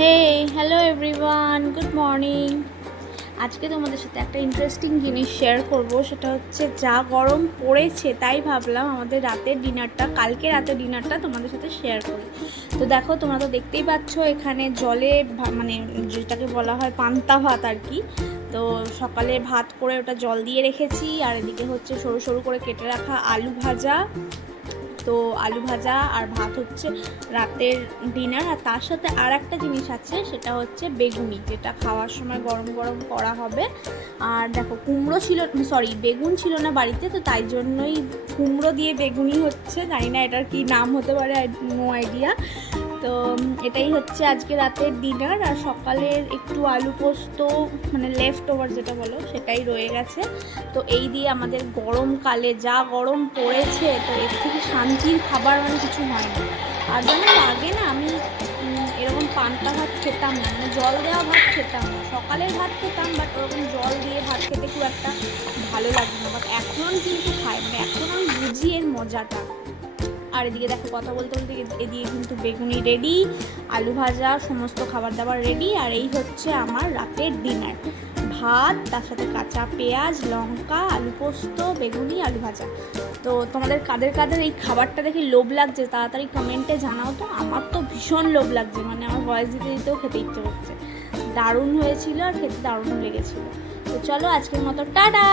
হে hello everyone, good morning. আজকে তোমাদের সাথে একটা ইন্টারেস্টিং জিনিস শেয়ার করব। সেটা হচ্ছে যা গরম পড়েছে তাই ভাবলাম আমাদের রাতের ডিনারটা, কালকে রাতের ডিনারটা তোমাদের সাথে শেয়ার করি। তো দেখো, তোমরা তো দেখতেই পাচ্ছ এখানে জলে মানে যেটাকে বলা হয় পান্তা ভাত আর কি। তো সকালে ভাত করে ওটা জল দিয়ে রেখেছি, আর এদিকে হচ্ছে সরু সরু করে কেটে রাখা আলু ভাজা। তো আলু ভাজা আর ভাত হচ্ছে রাতের ডিনার। আর তার সাথে আর একটা জিনিস আছে, সেটা হচ্ছে বেগুনি, যেটা খাওয়ার সময় গরম গরম করা হবে। আর দেখো, কুমড়ো ছিল, সরি বেগুন ছিল না বাড়িতে, তো তাই জন্যই কুমড়ো দিয়ে বেগুনি হচ্ছে। জানি না এটার কি নাম হতে পারে, নো আইডিয়া। তো এটাই হচ্ছে আজকে রাতের ডিনার। আর সকালের একটু আলু পোস্ত, মানে লেফট ওভার যেটা বলো, সেটাই রয়ে গেছে। তো এই দিয়ে আমাদের গরমকালে যা গরম পড়েছে, তো এর থেকে শান্তির খাবার মানে কিছু হয় না। আর জানো তো, আগে না আমি এরকম পান্তা ভাত খেতাম না, মানে জল দেওয়া ভাত খেতাম না। সকালের ভাত খেতাম, বাট ওরকম জল দিয়ে ভাত খেতে খুব একটা ভালো লাগতো না। বাট এখন কিন্তু খাই, মানে এখন আমি বুঝি এর মজাটা। আর এদিকে দেখো, কথা বলতে বলতে এদিকে কিন্তু বেগুনি রেডি, আলু ভাজা, সমস্ত খাবার দাবার রেডি। আর এই হচ্ছে আমার রাতের ডিনার, ভাত, তার সাথে কাঁচা পেঁয়াজ, লঙ্কা, আলু পোস্ত, বেগুনি, আলু ভাজা। তো তোমাদের কাদের কাদের এই খাবারটা দেখে লোভ লাগছে তাড়াতাড়ি কমেন্টে জানাও তো। আমার তো ভীষণ লোভ লাগছে, মানে আমার ভয়েস দিতে দিতেও খেতে ইচ্ছে করছে। দারুণ হয়েছিল, আর খেতে দারুণ লেগেছিলো। তো চলো, আজকের মতো টাটা।